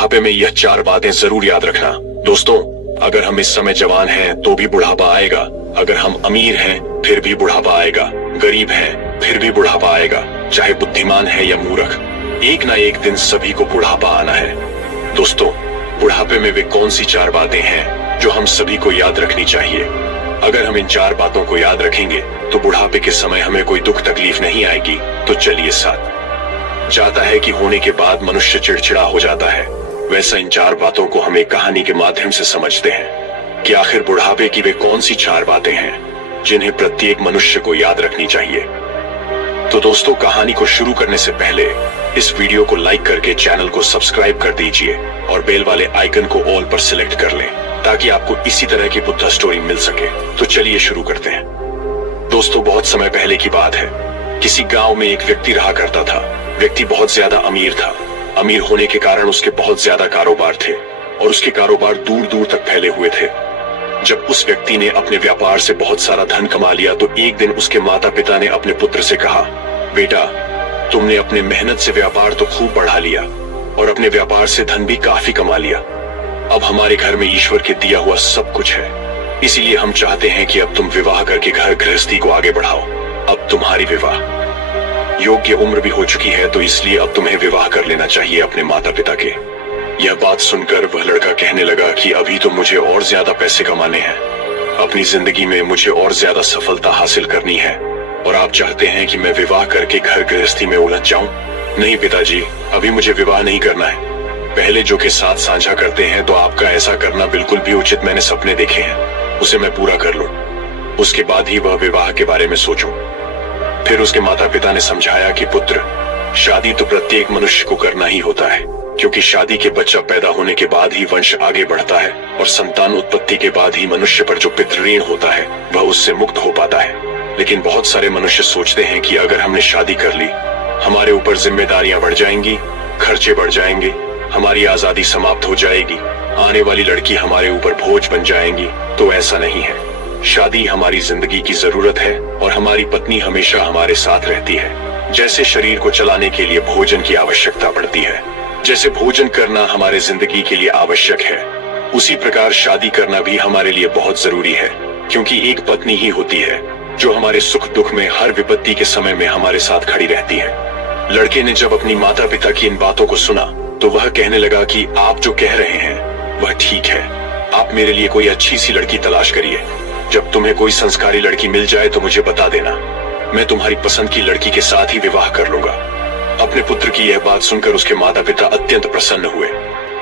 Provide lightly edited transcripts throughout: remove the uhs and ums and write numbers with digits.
बुढ़ापे में यह 4 बातें जरूर याद रखना। दोस्तों, अगर हम इस समय जवान हैं तो भी बुढ़ापा आएगा, अगर हम अमीर हैं फिर भी बुढ़ापा आएगा, गरीब हैं फिर भी बुढ़ापा आएगा, चाहे बुद्धिमान है या मूर्ख, एक ना एक दिन सभी को बुढ़ापा आना है। दोस्तों, बुढ़ापे में वे कौन सी 4 बातें हैं जो हम सभी को याद रखनी चाहिए? अगर हम इन 4 बातों को याद रखेंगे तो बुढ़ापे के समय हमें कोई दुख तकलीफ नहीं आएगी। तो चलिए साथ। जाता है कि होने के बाद मनुष्य चिड़चिड़ा हो जाता है, वैसा इन 4 बातों को हम एक कहानी के माध्यम से समझते हैं कि आखिर बुढ़ापे की वे कौन सी 4 बातें हैं जिन्हें प्रत्येक मनुष्य को याद रखनी चाहिए। तो दोस्तों, कहानी को शुरू करने से पहले इस वीडियो को लाइक करके चैनल को सब्सक्राइब कर दीजिए और बेल वाले आइकन को ऑल पर सिलेक्ट कर लें ताकि आपको इसी तरह की बुद्धा स्टोरी मिल सके। तो चलिए शुरू करते हैं। दोस्तों, बहुत समय पहले की बात है। किसी गांव में एक व्यक्ति रहा करता था। व्यक्ति बहुत ज्यादा अमीर था। अमीर होने के कारण उसके बहुत ज्यादा कारोबार थे और उसके कारोबार दूर दूर तक फैले हुए थे। जब उस व्यक्ति ने अपने व्यापार से बहुत सारा धन कमा लिया तो एक दिन उसके माता पिता ने अपने पुत्र से कहा, बेटा, तुमने अपने मेहनत से व्यापार तो खूब बढ़ा लिया और अपने व्यापार से धन भी काफी कमा लिया। अब हमारे घर में ईश्वर के दिया हुआ सब कुछ है, इसीलिए हम चाहते हैं कि अब तुम विवाह करके घर गृहस्थी को आगे बढ़ाओ। अब तुम्हारी विवाह योग्य उम्र भी हो चुकी है, तो इसलिए अब तुम्हें विवाह कर लेना चाहिए अपने माता पिता के। यह बात सुनकर वह लड़का कहने लगा कि अभी तो मुझे और ज्यादा पैसे कमाने हैं, अपनी जिंदगी में मुझे और ज्यादा सफलता हासिल करनी है और आप चाहते हैं कि मैं विवाह करके घर गृहस्थी में उलझ जाऊं? नहीं पिताजी, अभी मुझे विवाह नहीं करना है। पहले जो के साथ साझा करते हैं तो आपका ऐसा करना बिल्कुल भी उचित। मैंने सपने देखे हैं, उसे मैं पूरा कर लूं, उसके बाद ही वह विवाह के बारे में सोचूं। फिर उसके माता पिता ने समझाया कि पुत्र, शादी तो प्रत्येक मनुष्य को करना ही होता है, क्योंकि शादी के बच्चा पैदा होने के बाद ही वंश आगे बढ़ता है और संतान उत्पत्ति के बाद ही मनुष्य पर जो पितृऋण होता है वह उससे मुक्त हो पाता है। लेकिन बहुत सारे मनुष्य सोचते हैं कि अगर हमने शादी कर ली, हमारे ऊपर जिम्मेदारियां बढ़ जाएंगी, खर्चे बढ़ जाएंगे, हमारी आजादी समाप्त हो जाएगी, आने वाली लड़की हमारे ऊपर बोझ बन जाएंगी। तो ऐसा नहीं है। शादी हमारी जिंदगी की जरूरत है और हमारी पत्नी हमेशा हमारे साथ रहती है। जैसे शरीर को चलाने के लिए भोजन की आवश्यकता पड़ती है, जैसे भोजन करना हमारे जिंदगी के लिए आवश्यक है, उसी प्रकार शादी करना भी हमारे लिए बहुत जरूरी है, क्योंकि एक पत्नी ही होती है जो हमारे सुख दुख में, हर विपत्ति के समय में हमारे साथ खड़ी रहती है। लड़के ने जब अपनी माता पिता की इन बातों को सुना तो वह कहने लगा कि आप जो कह रहे हैं वह ठीक है, आप मेरे लिए कोई अच्छी सी लड़की तलाश करिए। जब तुम्हें कोई संस्कारी लड़की मिल जाए तो मुझे बता देना, मैं तुम्हारी पसंद की लड़की के साथ ही विवाह कर लूंगा। अपने पुत्र की यह बात सुनकर उसके माता पिता अत्यंत प्रसन्न हुए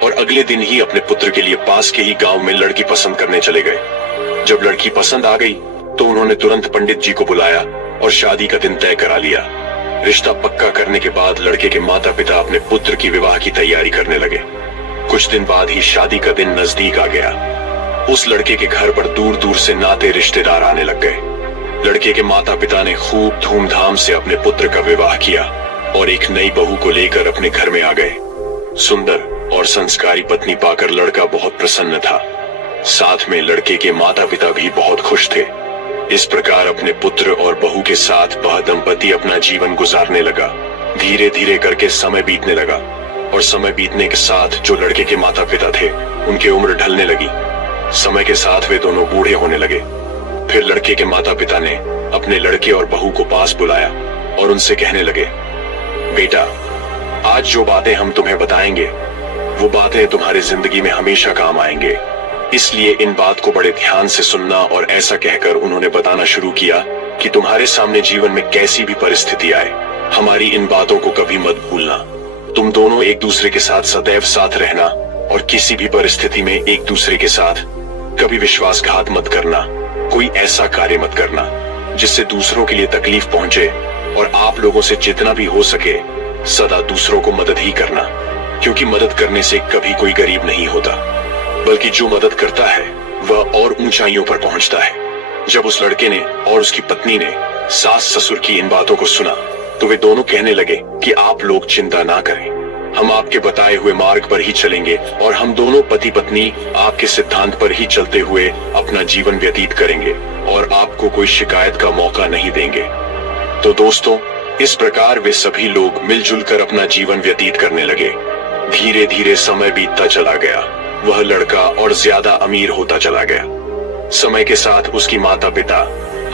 और अगले दिन ही अपने पुत्र के लिए पास के ही गांव में लड़की पसंद करने चले गए। जब लड़की पसंद आ गई तो उन्होंने तुरंत पंडित जी को बुलाया और शादी का दिन तय करा लिया। रिश्ता पक्का करने के बाद लड़के के माता पिता अपने पुत्र की विवाह की तैयारी करने लगे। कुछ दिन बाद ही शादी का दिन नजदीक आ गया। उस लड़के के घर पर दूर दूर से नाते रिश्तेदार आने लग गए। लड़के के माता पिता ने खूब धूमधाम से अपने पुत्र का विवाह किया और एक नई बहू को लेकर अपने घर में आ गए। सुंदर और संस्कारी पत्नी पाकर लड़का बहुत प्रसन्न था। साथ में लड़के के माता पिता भी बहुत खुश थे। इस प्रकार अपने पुत्र और बहू के साथ वह दंपति अपना जीवन गुजारने लगा। धीरे धीरे करके समय बीतने लगा और समय बीतने के साथ जो लड़के के माता पिता थे उनकी उम्र ढलने लगी। समय के साथ वे दोनों बूढ़े होने लगे। फिर लड़के के माता पिता ने अपने लड़के और बहू को पास बुलाया और उनसे कहने लगे, बेटा, आज जो बातें हम तुम्हें बताएंगे वो बातें तुम्हारी जिंदगी में हमेशा काम आएंगे, इसलिए इन बात को बड़े ध्यान से सुनना। और ऐसा कहकर उन्होंने बताना शुरू किया कि तुम्हारे सामने जीवन में कैसी भी परिस्थिति आए, हमारी इन बातों को कभी मत भूलना। तुम दोनों एक दूसरे के साथ सदैव साथ रहना और किसी भी परिस्थिति में एक दूसरे के साथ कभी विश्वासघात मत करना। कोई ऐसा कार्य मत करना जिससे दूसरों के लिए तकलीफ पहुंचे और आप लोगों से जितना भी हो सके सदा दूसरों को मदद ही करना, क्योंकि मदद करने से कभी कोई गरीब नहीं होता, बल्कि जो मदद करता है वह और ऊंचाइयों पर पहुंचता है। जब उस लड़के ने और उसकी पत्नी ने सास ससुर की इन बातों को सुना तो वे दोनों कहने लगे कि आप लोग चिंता ना करें, हम आपके बताए हुए मार्ग पर ही चलेंगे और हम दोनों पति पत्नी आपके सिद्धांत पर ही चलते हुए अपना जीवन व्यतीत करेंगे और आपको कोई शिकायत का मौका नहीं देंगे। तो दोस्तों, इस प्रकार वे सभी लोग मिलजुल कर अपना जीवन व्यतीत करने लगे। धीरे धीरे समय बीतता चला गया। वह लड़का और ज्यादा अमीर होता चला गया। समय के साथ उसकी माता पिता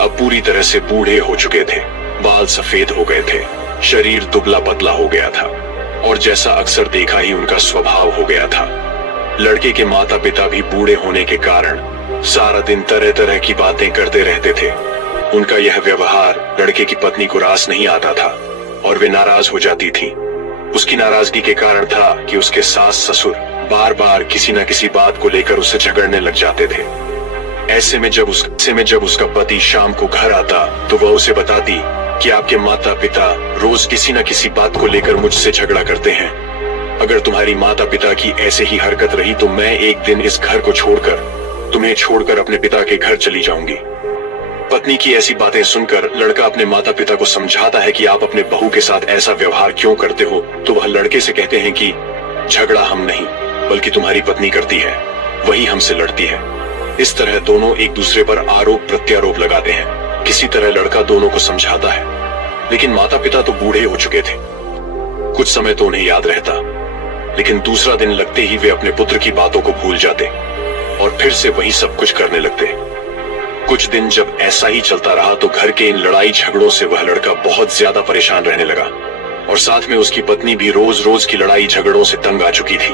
अब पूरी तरह से बूढ़े हो चुके थे। बाल सफेद हो गए थे, शरीर दुबला पतला हो गया था और जैसा अक्सर देखा ही उनका स्वभाव हो गया था। लड़के के माता पिता भी बूढ़े होने के कारण सारा दिन तरह तरह की बातें करते रहते थे। उनका यह व्यवहार लड़के की पत्नी को रास नहीं आता था और वे नाराज हो जाती थी। उसकी नाराजगी के कारण था कि उसके सास ससुर बार बार किसी न किसी बात को लेकर उससे झगड़ने लग जाते थे। ऐसे में जब उसका पति शाम को घर आता तो वह उसे बताती कि आपके माता पिता रोज किसी न किसी बात को लेकर मुझसे झगड़ा करते हैं। अगर तुम्हारी माता पिता की ऐसे ही हरकत रही तो मैं एक दिन इस घर को तुम्हें छोड़कर अपने पिता के घर चली जाऊंगी। पत्नी की ऐसी बातें सुनकर लड़का अपने माता पिता को समझाता है कि आप अपने बहू के साथ ऐसा व्यवहार क्यों करते हो, तो वह लड़के से कहते हैं कि झगड़ा हम नहीं बल्कि तुम्हारी पत्नी करती है, वही हमसे लड़ती है। इस तरह दोनों एक दूसरे पर आरोप प्रत्यारोप लगाते हैं। किसी तरह लड़का दोनों को समझाता है, लेकिन माता पिता तो बूढ़े हो चुके थे। कुछ समय तो उन्हें याद रहता, लेकिन दूसरा दिन लगते ही वे अपने पुत्र की बातों को भूल जाते और फिर से वही सब कुछ करने लगते। कुछ दिन जब ऐसा ही चलता रहा तो घर के इन लड़ाई झगड़ों से वह लड़का बहुत ज्यादा परेशान रहने लगा और साथ में उसकी पत्नी भी रोज रोज की लड़ाई झगड़ों से तंग आ चुकी थी।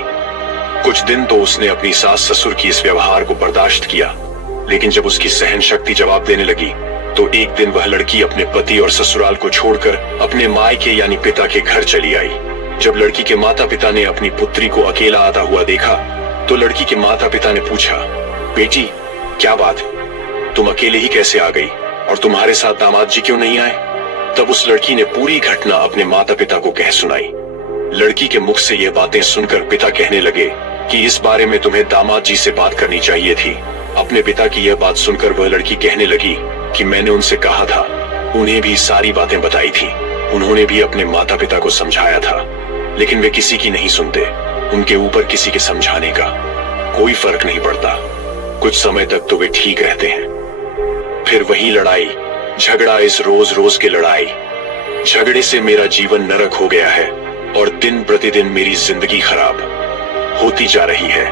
कुछ दिन तो उसने अपनी सास ससुर की इस व्यवहार को बर्दाश्त किया, लेकिन जब उसकी सहन शक्ति जवाब देने लगी तो एक दिन वह लड़की अपने पति और ससुराल को छोड़कर अपने मायके यानी पिता के घर चली आई। जब लड़की के माता पिता ने अपनी पुत्री को अकेला आता हुआ देखा तो लड़की के माता पिता ने पूछा, बेटी क्या बात है, तुम अकेले ही कैसे आ गई और तुम्हारे साथ दामाद जी क्यों नहीं आए? तब उस लड़की ने पूरी घटना अपने माता पिता को कह सुनाई। लड़की के मुख से ये बातें सुनकर पिता कहने लगे कि इस बारे में तुम्हें दामाद जी से बात करनी चाहिए थी। अपने पिता की यह बात सुनकर वह लड़की कहने लगी कि मैंने उनसे कहा था, उन्हें भी सारी बातें बताई थी, उन्होंने भी अपने माता पिता को समझाया था, लेकिन वे किसी की नहीं सुनते। उनके ऊपर किसी के समझाने का कोई फर्क नहीं पड़ता। कुछ समय तक तो वे ठीक रहते हैं, फिर वही लड़ाई झगड़ा, इस रोज रोज के लड़ाई झगड़े से मेरा जीवन नरक हो गया है और दिन प्रतिदिन मेरी जिंदगी खराब होती जा रही है।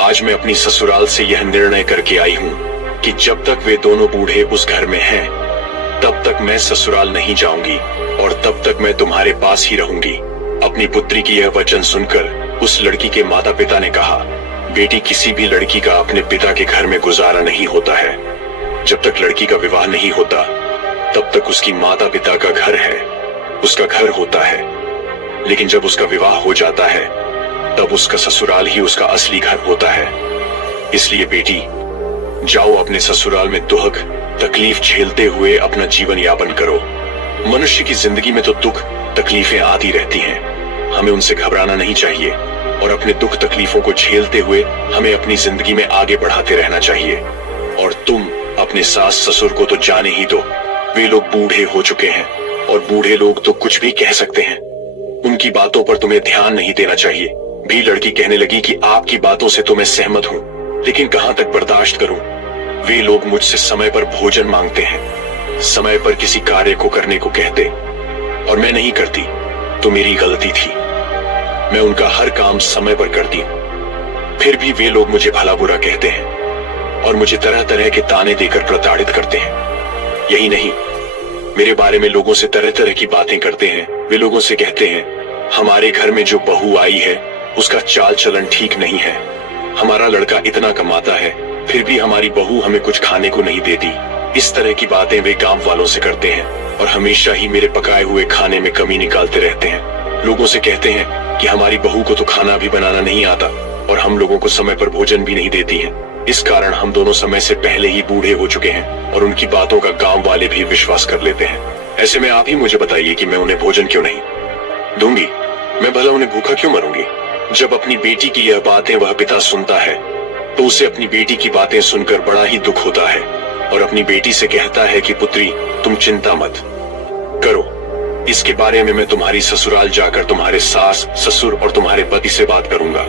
आज मैं अपनी ससुराल से यह निर्णय करके आई हूँ कि जब तक वे दोनों बूढ़े उस घर में हैं, तब तक मैं ससुराल नहीं जाऊंगी और तब तक मैं तुम्हारे पास ही रहूंगी। अपनी पुत्री की यह वचन सुनकर उस लड़की के माता पिता ने कहा, बेटी किसी भी लड़की का अपने पिता के घर में गुजारा नहीं होता है। जब तक लड़की का विवाह नहीं होता तब तक उसकी माता पिता का घर है, उसका घर होता है, लेकिन जब उसका विवाह हो जाता है तब उसका ससुराल ही उसका असली घर होता है। इसलिए बेटी जाओ अपने ससुराल में दुख तकलीफ झेलते हुए अपना जीवन यापन करो। मनुष्य की जिंदगी में तो दुख तकलीफें आती रहती हैं, हमें उनसे घबराना नहीं चाहिए और अपने दुख तकलीफों को झेलते हुए हमें अपनी जिंदगी में आगे बढ़ाते रहना चाहिए। और तुम अपने सास ससुर को तो जाने ही दो, वे लोग बूढ़े हो चुके हैं और बूढ़े लोग तो कुछ भी कह सकते हैं, उनकी बातों पर तुम्हें ध्यान नहीं देना चाहिए। भी लड़की कहने लगी कि आपकी बातों से तो मैं सहमत हूँ, लेकिन कहाँ तक बर्दाश्त करूं? वे लोग मुझसे समय पर भोजन मांगते हैं, समय पर किसी कार्य को करने को कहते और मैं नहीं करती तो मेरी गलती थी। मैं उनका हर काम समय पर करती हूँ, फिर भी वे लोग मुझे भला बुरा कहते हैं और मुझे तरह तरह के ताने देकर प्रताड़ित करते हैं। यही नहीं, मेरे बारे में लोगों से तरह तरह की बातें करते हैं। वे लोगों से कहते हैं, हमारे घर में जो बहू आई है उसका चाल चलन ठीक नहीं है, हमारा लड़का इतना कमाता है फिर भी हमारी बहू हमें कुछ खाने को नहीं देती। इस तरह की बातें वे गांव वालों से करते हैं और हमेशा ही मेरे पकाए हुए खाने में कमी निकालते रहते हैं। लोगों से कहते हैं कि हमारी बहू को तो खाना भी बनाना नहीं आता और हम लोगों को समय पर भोजन भी नहीं देती है। इस कारण हम दोनों समय से पहले ही बूढ़े हो चुके हैं और उनकी बातों का गांव वाले भी विश्वास कर लेते हैं। ऐसे में आप ही मुझे बताइए कि मैं उन्हें भोजन क्यों नहीं दूंगी? मैं भला उन्हें भूखा क्यों मरूंगी? जब अपनी बेटी की यह बातें वह पिता सुनता है तो उसे अपनी बेटी की बातें सुनकर बड़ा ही दुख होता है और अपनी बेटी से कहता है कि पुत्री तुम चिंता मत करो, इसके बारे में मैं तुम्हारी ससुराल जाकर तुम्हारे सास ससुर और तुम्हारे पति से बात करूंगा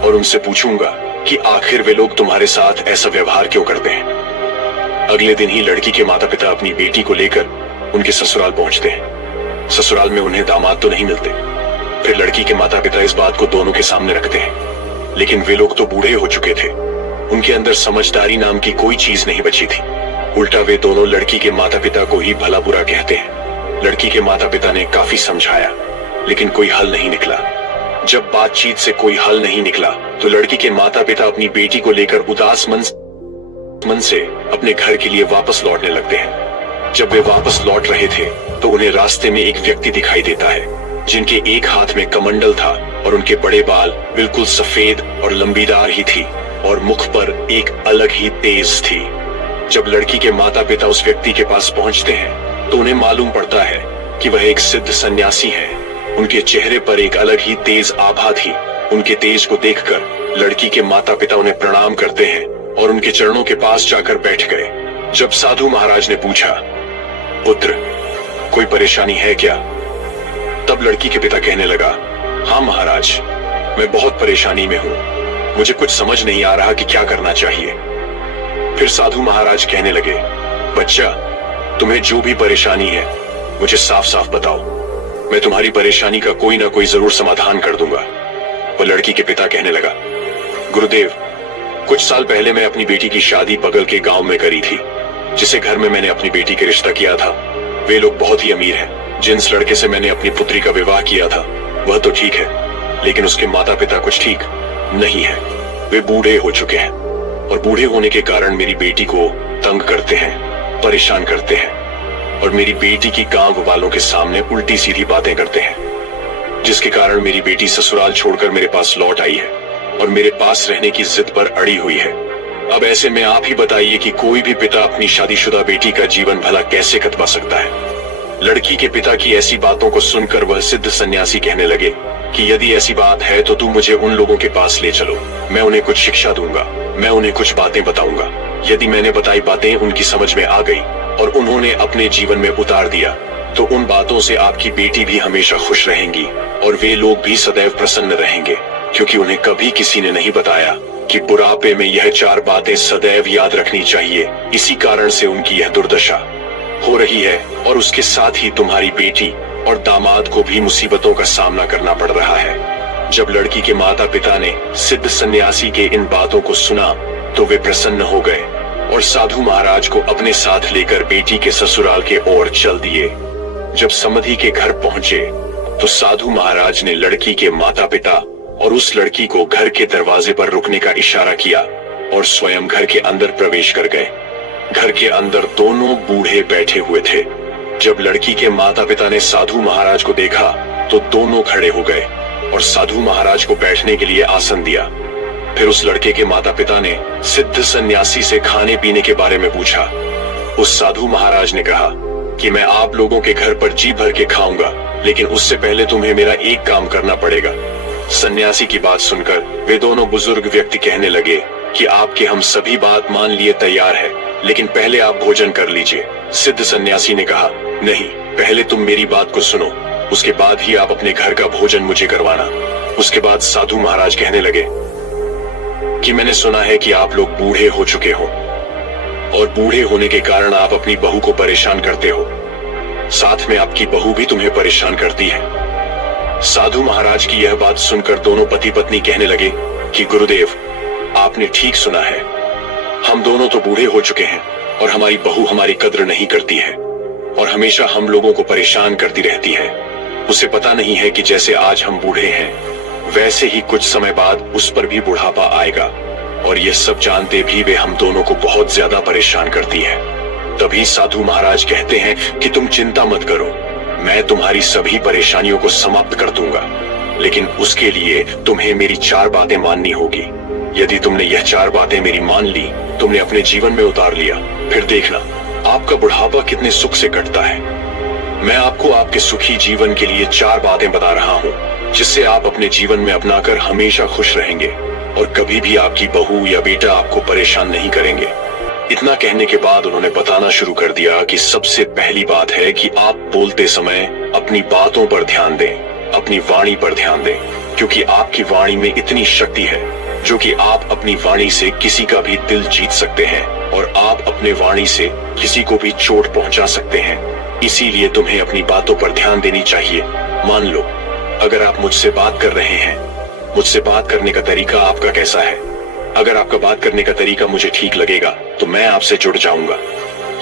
और उनसे पूछूंगा कि आखिर वे लोग तुम्हारे साथ ऐसा व्यवहार क्यों करते हैं। अगले दिन ही लड़की के माता पिता अपनी बेटी को लेकर उनके ससुराल पहुंचते हैं। ससुराल में उन्हें दामाद तो नहीं मिलते, फिर लड़की के माता पिता इस बात को दोनों के सामने रखते हैं, लेकिन वे लोग तो बूढ़े हो चुके थे। उनके अंदर समझदारी नाम की कोई चीज नहीं बची थी। उल्टा वे दोनों लड़की के माता पिता को ही भला बुरा कहते हैं। लड़की के माता पिता ने काफी समझाया, लेकिन कोई हल नहीं निकला। जब बातचीत से कोई हल नहीं निकला तो लड़की के माता पिता अपनी बेटी को लेकर उदास मन से अपने घर के लिए वापस लौटने लगते हैं। जब वे वापस लौट रहे थे तो उन्हें रास्ते में एक व्यक्ति दिखाई देता है, जिनके एक हाथ में कमंडल था और उनके बड़े बाल बिल्कुल सफेद और लंबीदार ही थी और मुख पर एक अलग ही तेज थी। जब लड़की के माता पिता उस व्यक्ति के पास पहुंचते हैं तो उन्हें मालूम पड़ता है कि वह एक सिद्ध सन्यासी है। उनके चेहरे पर एक अलग ही तेज आभा थी। उनके तेज को देखकर लड़की के माता पिता उन्हें प्रणाम करते हैं और उनके चरणों के पास जाकर बैठ गए। जब साधु महाराज ने पूछा, पुत्र, कोई परेशानी है क्या? तब लड़की के पिता कहने लगा, हाँ महाराज, मैं बहुत परेशानी में हूँ। मुझे कुछ समझ नहीं आ रहा कि क्या करना चाहिए। फिर साधु महाराज कहने लगे, बच्चा, तुम्हें जो भी परेशानी है मुझे साफ साफ बताओ, मैं तुम्हारी परेशानी का कोई ना कोई जरूर समाधान कर दूंगा। वो लड़की के पिता कहने लगा, गुरुदेव, कुछ साल पहले मैं अपनी बेटी की शादी बगल के गांव में करी थी, जिसे घर में मैंने अपनी बेटी का रिश्ता किया था। वे लोग बहुत ही अमीर हैं। जिस लड़के से मैंने अपनी पुत्री का विवाह किया था वह तो ठीक है, लेकिन उसके माता पिता कुछ ठीक नहीं है। वे बूढ़े हो चुके हैं और बूढ़े होने के कारण मेरी बेटी को तंग करते हैं, परेशान करते हैं और मेरी बेटी की गांव वालों के सामने उल्टी सीधी बातें करते हैं, जिसके कारण मेरी बेटी ससुराल छोड़कर मेरे पास लौट आई है और मेरे पास रहने की जिद पर अड़ी हुई है। अब ऐसे में आप ही बताइए कि कोई भी पिता अपनी शादीशुदा बेटी का जीवन भला कैसे कटवा सकता है। लड़की के पिता की ऐसी बातों को सुनकर वह सिद्ध सन्यासी कहने लगे कि यदि ऐसी बात है तो तू मुझे उन लोगों के पास ले चलो, मैं उन्हें कुछ शिक्षा दूंगा, मैं उन्हें कुछ बातें बताऊंगा। यदि मैंने बताई बातें उनकी समझ में आ गई और उन्होंने अपने जीवन में उतार दिया तो उन बातों से आपकी बेटी भी हमेशा खुश रहेंगी और वे लोग भी सदैव प्रसन्न रहेंगे, क्योंकि उन्हें कभी किसी ने नहीं बताया कि बुढ़ापे में यह 4 बातें सदैव याद रखनी चाहिए। इसी कारण से उनकी यह दुर्दशा हो रही है और उसके साथ ही तुम्हारी बेटी और दामाद को भी मुसीबतों का सामना करना पड़ रहा है। जब लड़की के माता पिता ने सिद्ध सन्यासी के इन बातों को सुना तो वे प्रसन्न हो गए और साधु महाराज को अपने साथ लेकर बेटी के ससुराल के ओर चल दिए। जब समधी के घर पहुंचे तो साधु महाराज ने लड़की के माता पिता और उस लड़की को घर के दरवाजे पर रुकने का इशारा किया और स्वयं घर के अंदर प्रवेश कर गए। घर के अंदर दोनों बूढ़े बैठे हुए थे। जब लड़की के माता पिता ने साधु महाराज को देखा तो दोनों खड़े हो गए और साधु महाराज को बैठने के लिए आसन दिया। फिर उस लड़के के माता पिता ने सिद्ध सन्यासी से खाने पीने के बारे में पूछा। उस साधु महाराज ने कहा कि मैं आप लोगों के घर पर जी भर के खाऊंगा, लेकिन उससे पहले तुम्हें मेरा एक काम करना पड़ेगा। सन्यासी की बात सुनकर वे दोनों बुजुर्ग व्यक्ति कहने लगे कि आपके हम सभी बात मान लिए तैयार है, लेकिन पहले आप भोजन कर लीजिए। सिद्ध सन्यासी ने कहा, नहीं, पहले तुम मेरी बात को सुनो, उसके बाद ही आप अपने घर का भोजन मुझे करवाना। उसके बाद साधु महाराज कहने लगे कि मैंने सुना है कि आप लोग बूढ़े हो चुके हो और बूढ़े होने के कारण आप अपनी बहू को परेशान करते हो, साथ में आपकी बहू भी तुम्हें परेशान करती है। साधु महाराज की यह बात सुनकर दोनों पति पत्नी कहने लगे कि गुरुदेव, आपने ठीक सुना है, हम दोनों तो बूढ़े हो चुके हैं और हमारी बहू हमारी कद्र नहीं करती है और हमेशा हम लोगों को परेशान करती रहती है। उसे पता नहीं है कि जैसे आज हम बूढ़े हैं वैसे ही कुछ समय बाद उस पर भी बुढ़ापा आएगा और ये सब जानते भी वे हम दोनों को बहुत ज्यादा परेशान करती है। तभी साधु महाराज कहते हैं कि तुम चिंता मत करो, मैं तुम्हारी सभी परेशानियों को समाप्त कर दूंगा, लेकिन उसके लिए तुम्हें मेरी 4 बातें माननी होगी। यदि तुमने यह 4 बातें मेरी मान ली, तुमने अपने जीवन में उतार लिया, फिर देखना आपका बुढ़ापा कितने सुख से कटता है। मैं आपको आपके सुखी जीवन के लिए 4 बातें बता रहा हूँ, जिससे आप अपने जीवन में अपनाकर हमेशा खुश रहेंगे और कभी भी आपकी बहू या बेटा आपको परेशान नहीं करेंगे। इतना कहने के बाद उन्होंने बताना शुरू कर दिया कि सबसे पहली बात है कि आप बोलते समय अपनी बातों पर ध्यान दें, अपनी वाणी पर ध्यान दें, क्योंकि आपकी वाणी में इतनी शक्ति है जो कि आप अपनी वाणी से किसी का भी दिल जीत सकते हैं और आप अपने वाणी से किसी को भी चोट पहुंचा सकते हैं। इसीलिए तुम्हें अपनी बातों पर ध्यान देनी चाहिए। मान लो अगर आप मुझसे बात कर रहे हैं, मुझसे बात करने का तरीका आपका कैसा है? अगर आपका बात करने का तरीका मुझे ठीक लगेगा तो मैं आपसे जुड़ जाऊंगा।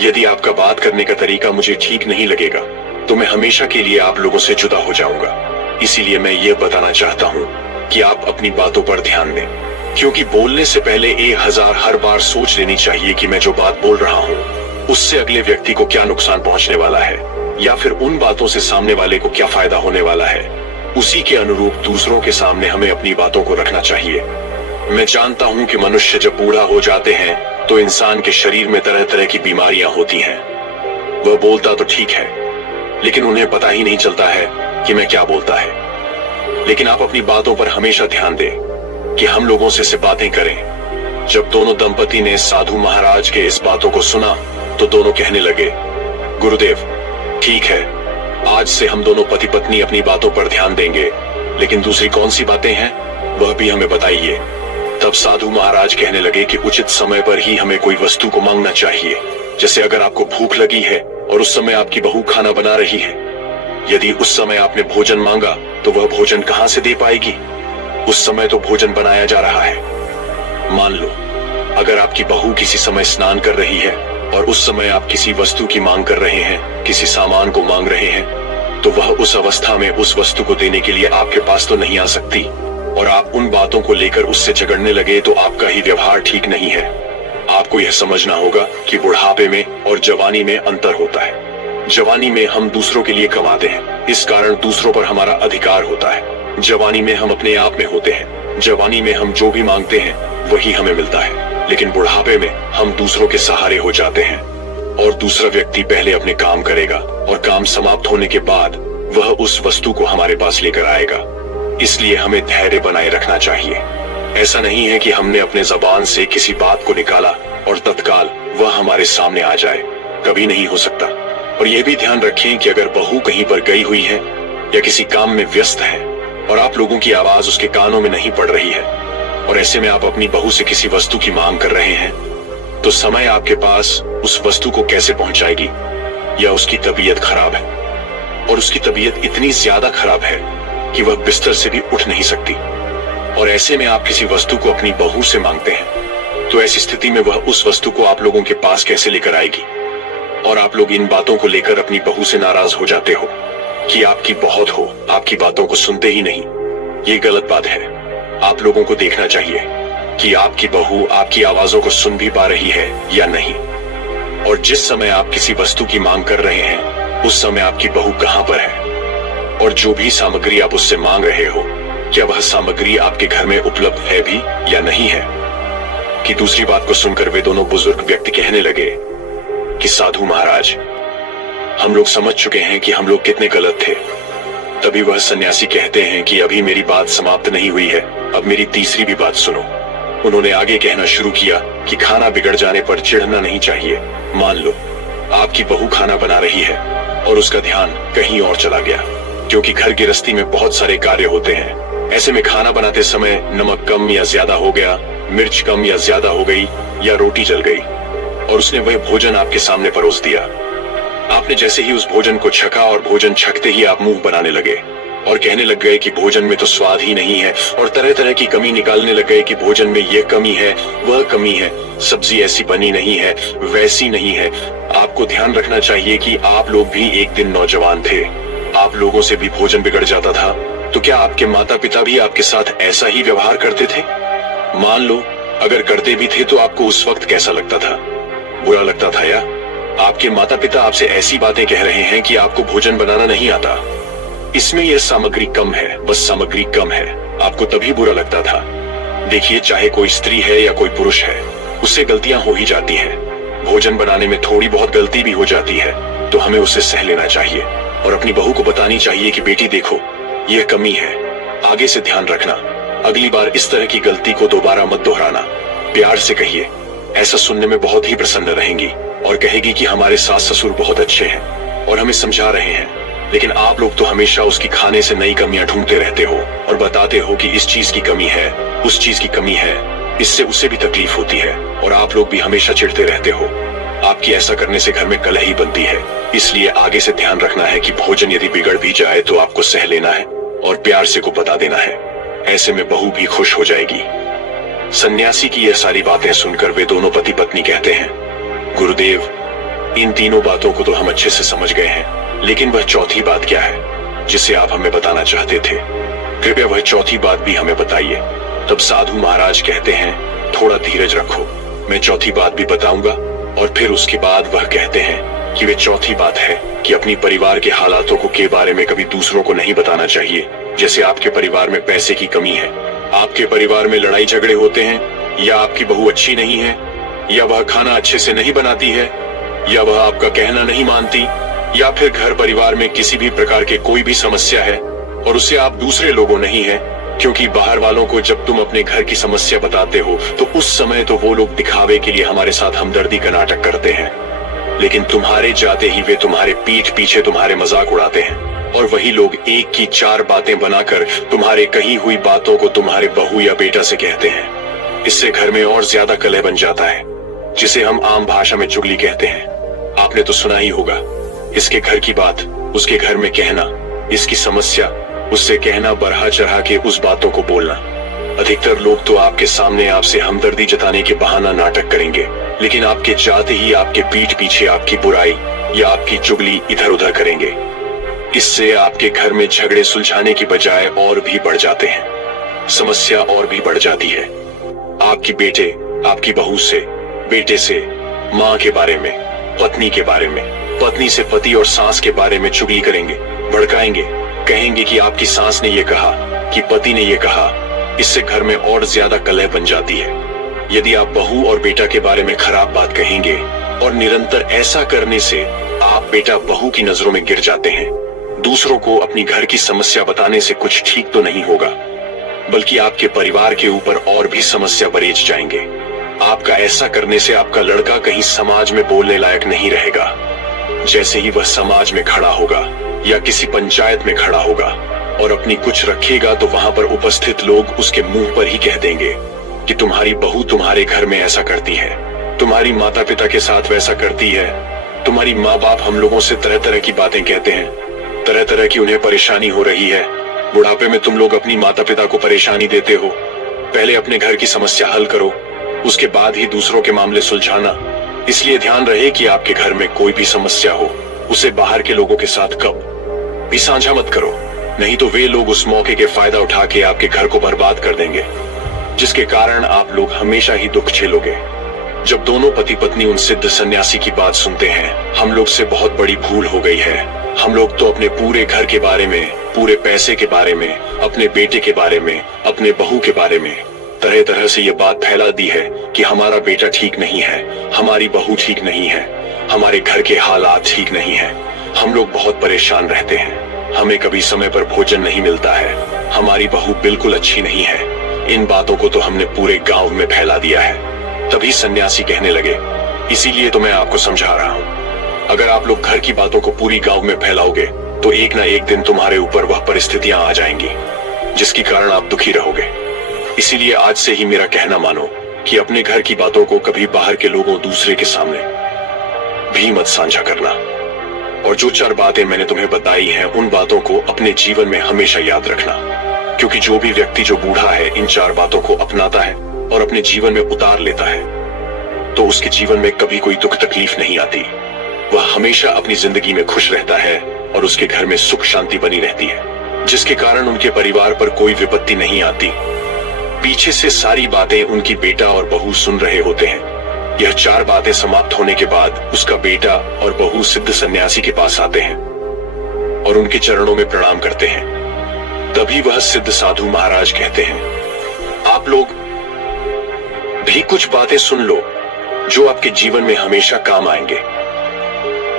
यदि आपका बात करने का तरीका मुझे ठीक नहीं लगेगा तो मैं हमेशा के लिए आप लोगों से जुदा हो जाऊंगा। इसीलिए मैं ये बताना चाहता हूँ कि आप अपनी बातों पर ध्यान दें, क्योंकि बोलने से पहले 1000 हर बार सोच लेनी चाहिए कि मैं जो बात बोल रहा हूँ उससे अगले व्यक्ति को क्या नुकसान पहुंचने वाला है, या फिर उन बातों से सामने वाले को क्या फायदा होने वाला है। उसी के अनुरूप दूसरों के सामने हमें अपनी बातों को रखना चाहिए। मैं जानता हूँ कि मनुष्य जब बूढ़ा हो जाते हैं तो इंसान के शरीर में तरह तरह की बीमारियां होती हैं। वह बोलता तो ठीक है, लेकिन उन्हें पता ही नहीं चलता है कि मैं क्या बोलता है। लेकिन आप अपनी बातों पर हमेशा ध्यान दें कि हम लोगों से बातें करें। जब दोनों दंपति ने साधु महाराज के इस बातों को सुना तो दोनों कहने लगे, गुरुदेव, ठीक है, आज से हम दोनों पति पत्नी अपनी बातों पर ध्यान देंगे, लेकिन दूसरी कौन सी बातें हैं वह भी हमें बताइए। तब साधु महाराज कहने लगे कि उचित समय पर ही हमें कोई वस्तु को मांगना चाहिए। जैसे अगर आपको भूख लगी है और उस समय आपकी बहू खाना बना रही है, यदि उस समय आपने भोजन मांगा तो वह भोजन कहाँ से दे पाएगी? उस समय तो भोजन बनाया जा रहा है। मान लो अगर आपकी बहू किसी समय स्नान कर रही है और उस समय आप किसी वस्तु की मांग कर रहे हैं, किसी सामान को मांग रहे हैं, तो वह उस अवस्था में उस वस्तु को देने के लिए आपके पास तो नहीं आ सकती, और आप उन बातों को लेकर उससे झगड़ने लगे तो आपका ही व्यवहार ठीक नहीं है। आपको यह समझना होगा कि बुढ़ापे में और जवानी में अंतर होता है। जवानी में हम दूसरों के लिए कमाते हैं, इस कारण दूसरों पर हमारा अधिकार होता है। जवानी में हम अपने आप में होते हैं। जवानी में हम जो भी मांगते हैं वही हमें मिलता है, लेकिन बुढ़ापे में हम दूसरों के सहारे हो जाते हैं और दूसरा व्यक्ति पहले अपने काम करेगा और काम समाप्त होने के बाद वह उस वस्तु को हमारे पास लेकर आएगा। इसलिए हमें धैर्य बनाए रखना चाहिए। ऐसा नहीं है कि हमने अपने जबान से किसी बात को निकाला और तत्काल वह हमारे सामने आ जाए, कभी नहीं हो सकता। और यह भी ध्यान रखें कि अगर बहू कहीं पर गई हुई है या किसी काम में व्यस्त है और आप लोगों की आवाज उसके कानों में नहीं पड़ रही है और ऐसे में आप अपनी बहू से किसी वस्तु की मांग कर रहे हैं, तो समय आपके पास उस वस्तु को कैसे पहुंचाएगी? या उसकी तबीयत खराब है और उसकी तबीयत इतनी ज्यादा खराब है कि वह बिस्तर से भी उठ नहीं सकती, और ऐसे में आप किसी वस्तु को अपनी बहू से मांगते हैं, तो ऐसी स्थिति में वह उस वस्तु को आप लोगों के पास कैसे लेकर आएगी? और आप लोग इन बातों को लेकर अपनी बहू से नाराज हो जाते हो कि आपकी बहुत हो, आपकी बातों को सुनते ही नहीं। ये गलत बात है। आप लोगों को देखना चाहिए कि आपकी बहू आपकी आवाजों को सुन भी पा रही है या नहीं। और जिस समय आप किसी वस्तु की मांग कर रहे हैं उस समय आपकी बहू कहाँ पर है, और जो भी सामग्री आप उससे मांग रहे हो क्या वह सामग्री आपके घर में उपलब्ध है भी या नहीं है। कि दूसरी बात को सुनकर वे दोनों बुजुर्ग व्यक्ति कहने लगे कि साधु महाराज, हम लोग समझ चुके हैं कि हम लोग कितने गलत थे। तभी वह सन्यासी कहते हैं कि अभी मेरी बात समाप्त नहीं हुई है, अब मेरी तीसरी भी बात सुनो। उन्होंने आगे कहना शुरू किया कि खाना बिगड़ जाने पर चिढ़ना नहीं चाहिए। मान लो आपकी बहू खाना बना रही है और उसका ध्यान कहीं और चला गया, क्योंकि घर गृहस्थी में बहुत सारे कार्य होते हैं। ऐसे में खाना बनाते समय नमक कम या ज्यादा हो गया, मिर्च कम या ज्यादा हो गई, या रोटी जल गई और उसने वह भोजन आपके सामने परोस दिया। आपने जैसे ही उस भोजन को छका और भोजन छकते ही आप मुंह बनाने लगे और कहने लग गए कि भोजन में तो स्वाद ही नहीं है, और तरह तरह की कमी निकालने लग गए कि भोजन में यह कमी है, वह कमी है, सब्जी ऐसी बनी नहीं है, वैसी नहीं है। आपको ध्यान रखना चाहिए कि आप लोग भी एक दिन नौजवान थे, आप लोगों से भी भोजन बिगड़ जाता था, तो क्या आपके माता पिता भी आपके साथ ऐसा ही व्यवहार करते थे? मान लो अगर करते भी थे तो आपको उस वक्त कैसा लगता था? बुरा लगता था या? आपके माता पिता आपसे ऐसी बातें कह रहे हैं कि आपको भोजन बनाना नहीं आता, इसमें यह सामग्री कम है, बस सामग्री कम है, आपको तभी बुरा लगता था। देखिए, चाहे कोई स्त्री है या कोई पुरुष है, उससे गलतियां हो ही जाती हैं। भोजन बनाने में थोड़ी बहुत गलती भी हो जाती है, तो हमें उसे सह लेना चाहिए और अपनी बहू को बतानी चाहिए कि बेटी देखो, यह कमी है, आगे से ध्यान रखना, अगली बार इस तरह की गलती को दोबारा मत दोहराना। प्यार से कहिए, ऐसा सुनने में बहुत ही प्रसन्न रहेंगी और कहेगी कि हमारे सास ससुर बहुत अच्छे हैं और हमें समझा रहे हैं। लेकिन आप लोग तो हमेशा उसकी खाने से नई कमियां ढूंढते रहते हो और बताते हो कि इस चीज की कमी है, उस चीज की कमी है, इससे उसे भी तकलीफ होती है और आप लोग भी हमेशा चिढ़ते रहते हो। आपकी ऐसा करने से घर में कलह ही बनती है। इसलिए आगे से ध्यान रखना है कि भोजन यदि बिगड़ भी जाए तो आपको सह लेना है और प्यार से को बता देना है। ऐसे में बहू भी खुश हो जाएगी। सन्यासी की यह सारी बातें सुनकर वे दोनों पति पत्नी कहते हैं, गुरुदेव, इन तीनों बातों को तो हम अच्छे से समझ गए हैं, लेकिन वह चौथी बात क्या है जिसे आप हमें बताना चाहते थे? कृपया वह चौथी बात भी हमें बताइए। तब साधु महाराज कहते हैं, थोड़ा धीरज रखो, मैं चौथी बात भी बताऊंगा। और फिर उसके बाद वह कहते हैं कि वे चौथी बात है कि अपनी परिवार के हालातों को के बारे में कभी दूसरों को नहीं बताना चाहिए। जैसे आपके परिवार में पैसे की कमी है, आपके परिवार में लड़ाई झगड़े होते हैं, या आपकी बहू अच्छी नहीं है, या वह खाना अच्छे से नहीं बनाती है, या वह आपका कहना नहीं मानती, या फिर घर परिवार में किसी भी प्रकार के कोई भी समस्या है और उससे आप दूसरे लोगों नहीं है। क्योंकि बाहर वालों को जब तुम अपने घर की समस्या बताते हो तो उस समय तो वो लोग दिखावे के लिए हमारे साथ हमदर्दी का नाटक करते हैं, लेकिन तुम्हारे जाते ही वे तुम्हारे पीठ पीछे तुम्हारे मजाक उड़ाते हैं। और वही लोग एक की चार बातें बनाकर तुम्हारे कही हुई बातों को तुम्हारे बहू या बेटा से कहते हैं। इससे घर में और ज्यादा कलह बन जाता है, जिसे हम आम भाषा में चुगली कहते हैं। आपने तो सुना ही होगा, इसके घर की बात उसके घर में कहना, इसकी समस्या उससे कहना, बढ़ा चढ़ा के उस बातों को बोलना। अधिकतर लोग तो आपके सामने आपसे हमदर्दी जताने के बहाना नाटक करेंगे, लेकिन आपके जाते ही आपके पीठ पीछे आपकी बुराई या आपकी चुगली इधर उधर करेंगे। इससे आपके घर में झगड़े सुलझाने की बजाय और भी बढ़ जाते हैं, समस्या और भी बढ़ जाती है। आपकी बेटे आपकी बहू से, बेटे से माँ के बारे में, पत्नी के बारे में, पत्नी से पति और सास के बारे में चुगली करेंगे, भड़काएंगे, कहेंगे कि आपकी सास ने ये कहा, कि पति ने ये कहा। इससे घर में और ज्यादा कलह बन जाती है। यदि आप बहू और बेटा के बारे में खराब बात कहेंगे और निरंतर ऐसा करने से आप बेटा बहू की नजरों में गिर जाते हैं। दूसरों को अपनी घर की समस्या बताने से कुछ ठीक तो नहीं होगा, बल्कि आपके परिवार के ऊपर और भी समस्या बरेच जाएंगे। आपका ऐसा करने से आपका लड़का कहीं समाज में बोलने लायक नहीं रहेगा। जैसे ही वह समाज में खड़ा होगा या किसी पंचायत में खड़ा होगा और अपनी कुछ रखेगा तो वहां पर उपस्थित लोग उसके मुंह पर ही कह देंगे कि तुम्हारी बहू तुम्हारे घर में ऐसा करती है, तुम्हारी माता पिता के साथ वैसा करती है, तुम्हारी माँ बाप हम लोगों से तरह तरह की बातें कहते हैं, तरह तरह की उन्हें परेशानी हो रही है। बुढ़ापे में तुम लोग अपनी माता पिता को परेशानी देते हो। पहले अपने घर की समस्या हल करो, उसके बाद ही दूसरों के मामले सुलझाना। इसलिए ध्यान रहे कि आपके घर में कोई भी समस्या हो, उसे बाहर के लोगों के साथ कब भी साझा मत करो, नहीं तो वे लोग उस मौके के फायदा उठा के आपके घर को बर्बाद कर देंगे, जिसके कारण आप लोग हमेशा ही दुख झेलोगे। जब दोनों पति पत्नी उन सिद्ध सन्यासी की बात सुनते हैं, हम लोग से बहुत बड़ी भूल हो गई है। हम लोग तो अपने पूरे घर के बारे में, पूरे पैसे के बारे में, अपने बेटे के बारे में, अपने बहू के बारे में तरह तरह से ये बात फैला दी है कि हमारा बेटा ठीक नहीं है, हमारी बहू ठीक नहीं है, हमारे घर के हालात ठीक नहीं है, हम लोग बहुत परेशान रहते हैं, हमें कभी समय पर भोजन नहीं मिलता है, हमारी बहू बिल्कुल अच्छी नहीं है। इन बातों को तो हमने पूरे गांव में फैला दिया है। तभी सन्यासी कहने लगे, इसीलिए तो मैं आपको समझा रहा हूँ, अगर आप लोग घर की बातों को पूरी गांव में फैलाओगे तो एक ना एक दिन तुम्हारे ऊपर वह परिस्थितियां आ जाएंगी जिसके कारण आप दुखी रहोगे। इसीलिए आज से ही मेरा कहना मानो कि अपने घर की बातों को कभी बाहर के लोगों, दूसरे के सामने भी मत साझा करना। और जो 4 बातें मैंने तुम्हें बताई हैं, उन बातों को अपने जीवन में हमेशा याद रखना, क्योंकि जो भी व्यक्ति जो बूढ़ा है इन 4 बातों को अपनाता है और अपने जीवन में उतार लेता है तो उसके जीवन में कभी कोई दुख तकलीफ नहीं आती। वह हमेशा अपनी जिंदगी में खुश रहता है और उसके घर में सुख शांति बनी रहती है, जिसके कारण उनके परिवार पर कोई विपत्ति नहीं आती। पीछे से सारी बातें उनकी बेटा और बहू सुन रहे होते हैं। यह 4 बातें समाप्त होने के बाद उसका बेटा और बहू सिद्ध सन्यासी के पास आते हैं और उनके चरणों में प्रणाम करते हैं। तभी वह सिद्ध साधु महाराज कहते हैं, आप लोग भी कुछ बातें सुन लो जो आपके जीवन में हमेशा काम आएंगे।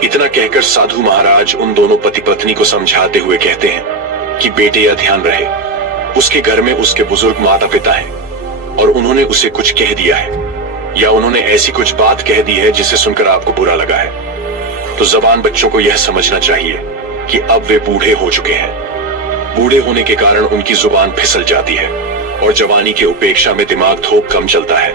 इतना कहकर साधु महाराज उन दोनों पति पत्नी को समझाते हुए कहते हैं कि बेटे यह ध्यान रहे, उसके घर में उसके बुजुर्ग माता पिता हैं और उन्होंने उसे कुछ कह दिया है या उन्होंने ऐसी कुछ बात कह दी है जिसे सुनकर आपको बुरा लगा है, तो जवान बच्चों को यह समझना चाहिए कि अब वे बूढ़े हो चुके हैं। बूढ़े होने के कारण उनकी जुबान फिसल जाती है और जवानी के उपेक्षा में दिमाग थोक कम चलता है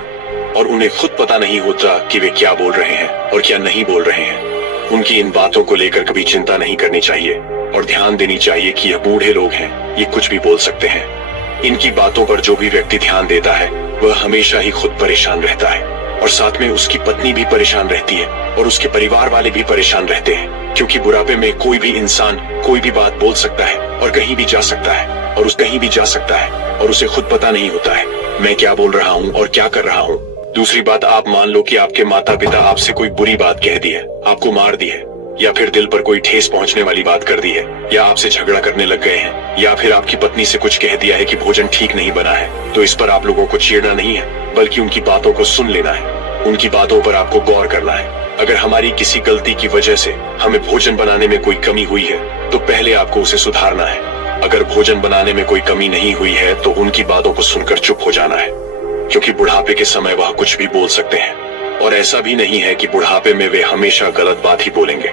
और उन्हें खुद पता नहीं होता कि वे क्या बोल रहे हैं और क्या नहीं बोल रहे हैं। उनकी इन बातों को लेकर कभी चिंता नहीं करनी चाहिए। और ध्यान देनी चाहिए कि यह बूढ़े लोग हैं, ये कुछ भी बोल सकते हैं। इनकी बातों पर जो भी व्यक्ति ध्यान देता है वह हमेशा ही खुद परेशान रहता है और साथ में उसकी पत्नी भी परेशान रहती है और उसके परिवार वाले भी परेशान रहते हैं, क्योंकि बुढ़ापे में कोई भी इंसान कोई भी बात बोल सकता है और कहीं भी जा सकता है और कहीं भी जा सकता है और उसे खुद पता नहीं होता है मैं क्या बोल रहा हूँ और क्या कर रहा हूँ। दूसरी बात, आप मान लो कि आपके माता पिता आपसे कोई बुरी बात कह दी है, आपको मार दी है, या फिर दिल पर कोई ठेस पहुंचने वाली बात कर दी है, या आपसे झगड़ा करने लग गए हैं, या फिर आपकी पत्नी से कुछ कह दिया है कि भोजन ठीक नहीं बना है, तो इस पर आप लोगों को चीड़ना नहीं है, बल्कि उनकी बातों को सुन लेना है। उनकी बातों पर आपको गौर करना है। अगर हमारी किसी गलती की वजह से हमें भोजन बनाने में कोई कमी हुई है तो पहले आपको उसे सुधारना है। अगर भोजन बनाने में कोई कमी नहीं हुई है तो उनकी बातों को सुनकर चुप हो जाना है, क्योंकि बुढ़ापे के समय वह कुछ भी बोल सकते हैं और ऐसा भी नहीं है कि बुढ़ापे में वे हमेशा गलत बात ही बोलेंगे।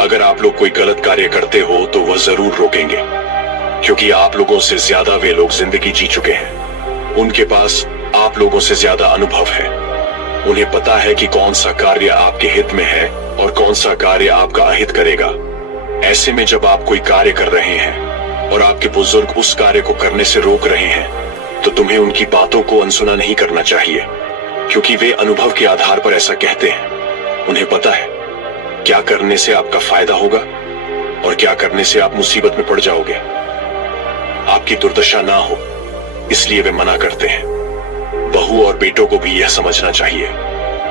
अगर आप लोग कोई गलत कार्य करते हो तो वह जरूर रोकेंगे, क्योंकि आप लोगों से ज्यादा वे लोग जिंदगी जी चुके हैं। उनके पास आप लोगों से ज्यादा अनुभव है। उन्हें पता है कि कौन सा कार्य आपके हित में है और कौन सा कार्य आपका अहित करेगा। ऐसे में जब आप कोई कार्य कर रहे हैं और आपके बुजुर्ग उस कार्य को करने से रोक रहे हैं तो तुम्हें उनकी बातों को अनसुना नहीं करना चाहिए, क्योंकि वे अनुभव के आधार पर ऐसा कहते हैं। उन्हें पता है क्या करने से आपका फायदा होगा और क्या करने से आप मुसीबत में पड़ जाओगे। आपकी दुर्दशा ना हो इसलिए वे मना करते हैं। बहू और बेटों को भी यह समझना चाहिए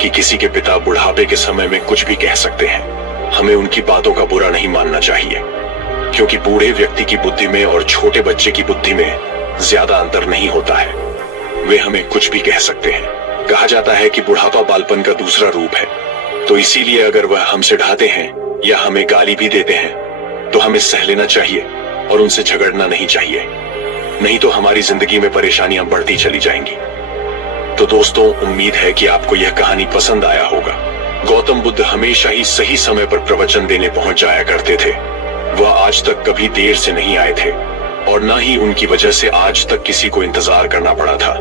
कि किसी के पिता बुढ़ापे के समय में कुछ भी कह सकते हैं। हमें उनकी बातों का बुरा नहीं मानना चाहिए, क्योंकि बूढ़े व्यक्ति की बुद्धि में और छोटे बच्चे की बुद्धि में ज्यादा अंतर नहीं होता है। वे हमें कुछ भी कह सकते हैं। कहा जाता है कि बुढ़ापा बालपन का दूसरा रूप है, तो इसीलिए अगर वह हमसे ढाते हैं या हमें गाली भी देते हैं तो हमें सह लेना चाहिए और उनसे झगड़ना नहीं चाहिए, नहीं तो हमारी जिंदगी में परेशानियां बढ़ती चली जाएंगी। तो दोस्तों, उम्मीद है कि आपको यह कहानी पसंद आया होगा। गौतम बुद्ध हमेशा ही सही समय पर प्रवचन देने पहुंच जाया करते थे। वह आज तक कभी देर से नहीं आए थे और न ही उनकी वजह से आज तक किसी को इंतजार करना पड़ा था।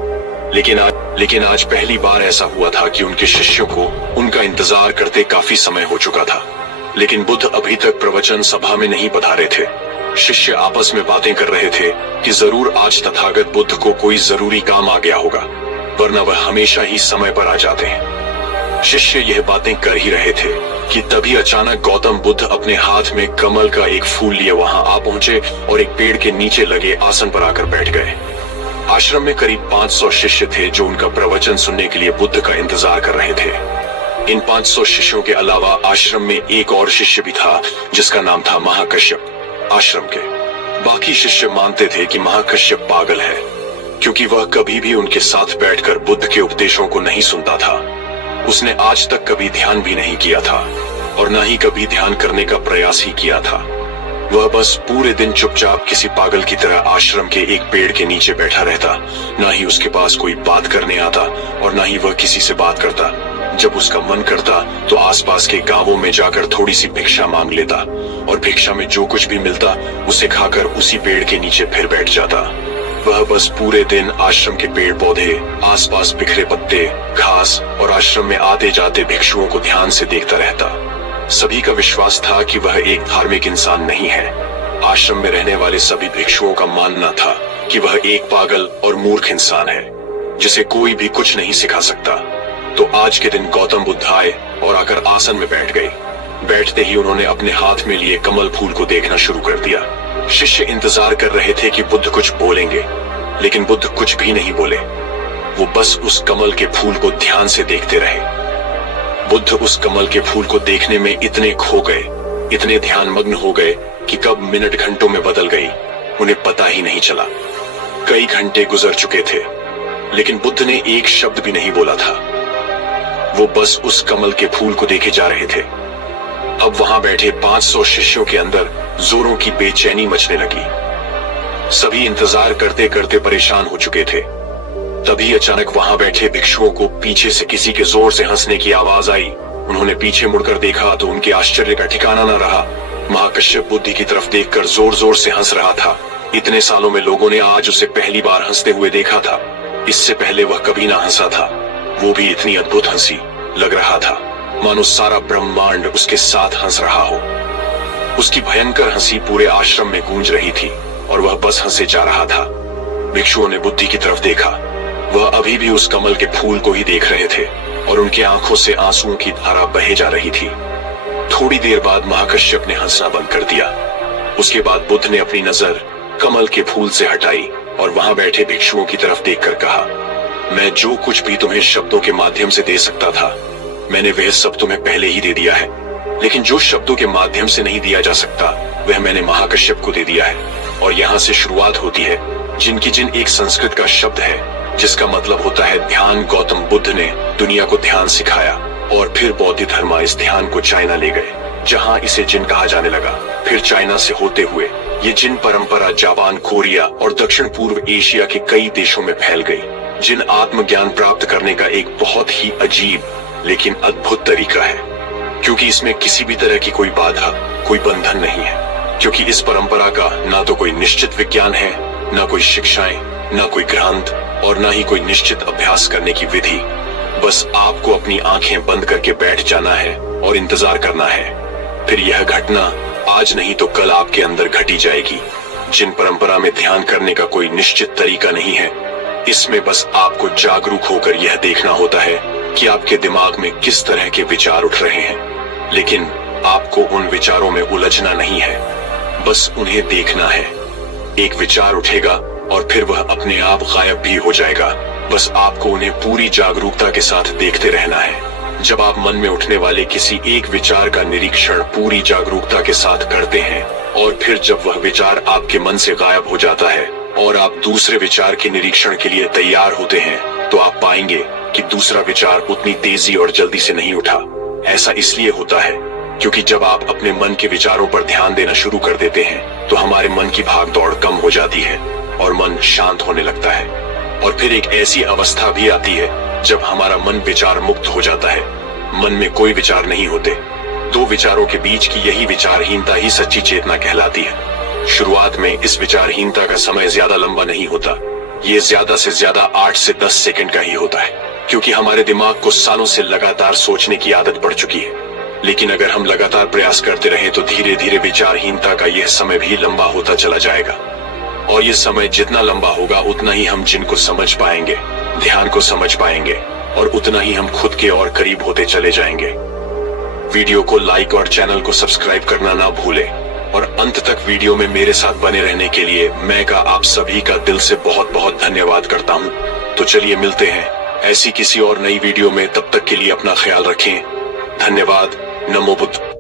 लेकिन आज पहली बार ऐसा हुआ था कि उनके शिष्यों को उनका इंतजार करते काफी समय हो चुका था, लेकिन बुद्ध अभी तक प्रवचन सभा में नहीं पधारे थे। शिष्य आपस में बातें कर रहे थे कि जरूर आज तथागत बुद्ध को कोई जरूरी काम आ गया होगा, वरना वह हमेशा ही समय पर आ जाते हैं। शिष्य यह बातें कर ही रहे थे कि तभी अचानक गौतम बुद्ध अपने हाथ में कमल का एक फूल लिए वहां आ पहुंचे और एक पेड़ के नीचे लगे आसन पर आकर बैठ गए। आश्रम में करीब 500 शिष्य थे जो उनका प्रवचन सुनने के लिए बुद्ध का इंतजार कर रहे थे। इन 500 शिष्यों के अलावा आश्रम में एक और शिष्य भी था जिसका नाम था महाकश्यप। आश्रम के बाकी शिष्य मानते थे कि महाकश्यप पागल है, क्योंकि वह कभी भी उनके साथ बैठकर बुद्ध के उपदेशों को नहीं सुनता था। उसने आज तक कभी ध्यान भी नहीं किया था और न ही कभी ध्यान करने का प्रयास ही किया था। वह बस पूरे दिन चुपचाप किसी पागल की तरह आश्रम के एक पेड़ के नीचे बैठा रहता। न ही उसके पास कोई बात करने आता और न ही वह किसी से बात करता। जब उसका मन करता तो आसपास के गांवों में जाकर थोड़ी सी भिक्षा मांग लेता और भिक्षा में जो कुछ भी मिलता उसे खाकर उसी पेड़ के नीचे फिर बैठ जाता। वह बस पूरे दिन आश्रम के पेड़ पौधे, आसपास बिखरे पत्ते, घास और आश्रम में आते जाते भिक्षुओं को ध्यान से देखता रहता। सभी का विश्वास था कि वह एक धार्मिक इंसान नहीं है। आश्रम में रहने वाले सभी भिक्षुओं का मानना था कि वह एक पागल और मूर्ख इंसान है जिसे कोई भी कुछ नहीं सिखा सकता। तो आज के दिन गौतम बुद्ध आए और आकर आसन में बैठ गए। बैठते ही उन्होंने अपने हाथ में लिए कमल फूल को देखना शुरू कर दिया। शिष्य इंतजार कर रहे थे कि बुद्ध कुछ बोलेंगे, लेकिन बुद्ध कुछ भी नहीं बोले। वो बस उस कमल के फूल को ध्यान से देखते रहे। बुद्ध उस कमल के फूल को देखने में इतने खो गए, इतने ध्यान मग्न हो गए कि कब मिनट घंटों में बदल गई उन्हें पता ही नहीं चला। कई घंटे गुजर चुके थे, लेकिन बुद्ध ने एक शब्द भी नहीं बोला था। वो बस उस कमल के फूल को देखे जा रहे थे। अब वहां बैठे 500 शिष्यों के अंदर जोरों की बेचैनी मचने लगी। सभी इंतजार करते करते परेशान हो चुके थे। तभी अचानक वहां बैठे भिक्षुओं को पीछे से किसी के जोर से हंसने की आवाज आई। उन्होंने पीछे मुड़कर देखा तो उनके आश्चर्य का ठिकाना न रहा। महाकश्यप बुद्ध की तरफ देखकर जोर जोर से हंस रहा था। इतने सालों में लोगों ने आज उसे पहली बार हंसते हुए देखा था। इससे पहले वह कभी ना हंसा था, वो भी इतनी अद्भुत हंसी। लग रहा था मानो सारा ब्रह्मांड उसके साथ हंस रहा हो। उसकी भयंकर हंसी पूरे आश्रम में गूंज रही थी और वह बस हंसे जा रहा था। भिक्षुओं ने बुद्धि की तरफ देखा। वह अभी भी उस कमल के फूल को ही देख रहे थे और उनकी आंखों से आंसुओं की धारा बहे जा रही थी। थोड़ी देर बाद महाकश्यप ने हंसना बंद कर दिया। उसके बाद बुद्ध ने अपनी नजर कमल के फूल से हटाई और वहां बैठे भिक्षुओं की तरफ देखकर कहा, मैं जो कुछ भी तुम्हें शब्दों के माध्यम से दे सकता था, मैंने वह सब तुम्हें पहले ही दे दिया है। लेकिन जो शब्दों के माध्यम से नहीं दिया जा सकता, वह मैंने महाकश्यप को दे दिया है। और यहाँ से शुरुआत होती है जिनकी जिन एक संस्कृत का शब्द है जिसका मतलब होता है ध्यान। गौतम बुद्ध ने दुनिया को ध्यान सिखाया और फिर बौद्ध धर्म इस ध्यान को चाइना ले गए, जहाँ इसे जिन कहा जाने लगा। फिर चाइना से होते हुए ये जिन परंपरा जापान, कोरिया और दक्षिण पूर्व एशिया के कई देशों में फैल गई। जिन आत्मज्ञान प्राप्त करने का एक बहुत ही अजीब लेकिन अद्भुत तरीका है, क्योंकि इसमें किसी भी तरह की कोई बाधा, कोई बंधन नहीं है। क्योंकि इस परंपरा का ना तो कोई निश्चित विज्ञान है, ना कोई शिक्षाएं, ना कोई ग्रंथ और ना ही कोई निश्चित अभ्यास करने की विधि। बस आपको अपनी आंखें बंद करके बैठ जाना है और इंतजार करना है। फिर यह घटना आज नहीं तो कल आपके अंदर घटी जाएगी। जिन परंपरा में ध्यान करने का कोई निश्चित तरीका नहीं है, इसमें बस आपको जागरूक होकर यह देखना होता है कि आपके दिमाग में किस तरह के विचार उठ रहे हैं। लेकिन आपको उन विचारों में उलझना नहीं है, बस उन्हें देखना है। एक विचार उठेगा और फिर वह अपने आप गायब भी हो जाएगा। बस आपको उन्हें पूरी जागरूकता के साथ देखते रहना है। जब आप मन में उठने वाले किसी एक विचार का निरीक्षण पूरी जागरूकता के साथ करते हैं और फिर जब वह विचार आपके मन से गायब हो जाता है और आप दूसरे विचार के निरीक्षण के लिए तैयार होते हैं, तो आप पाएंगे कि दूसरा विचार उतनी तेजी और जल्दी से नहीं उठा। ऐसा इसलिए होता है क्योंकि जब आप अपने मन के विचारों पर ध्यान देना शुरू कर देते हैं तो हमारे मन की भागदौड़ कम हो जाती है और मन शांत होने लगता है। और फिर एक ऐसी अवस्था भी आती है जब हमारा मन विचार मुक्त हो जाता है। मन में कोई विचार नहीं होते। दो विचारों के बीच की यही विचारहीनता ही सच्ची चेतना कहलाती है। शुरुआत में इस विचारहीनता का समय ज्यादा लंबा नहीं होता। ये ज्यादा से ज्यादा 8 से 10 सेकंड का ही होता है, क्योंकि हमारे दिमाग को सालों से लगातार सोचने की आदत पड़ चुकी है। लेकिन अगर हम लगातार प्रयास करते रहे तो धीरे धीरे विचारहीनता का यह समय भी लंबा होता चला जाएगा। और ये समय जितना लंबा होगा उतना ही हम जिनको समझ पाएंगे, ध्यान को समझ पाएंगे और उतना ही हम खुद के और करीब होते चले जाएंगे। वीडियो को लाइक और चैनल को सब्सक्राइब करना ना भूलें। और अंत तक वीडियो में मेरे साथ बने रहने के लिए मैं आप सभी का दिल से बहुत बहुत धन्यवाद करता हूँ। तो चलिए मिलते हैं ऐसी किसी और नई वीडियो में। तब तक के लिए अपना ख्याल रखें। धन्यवाद। नमो बुद्ध।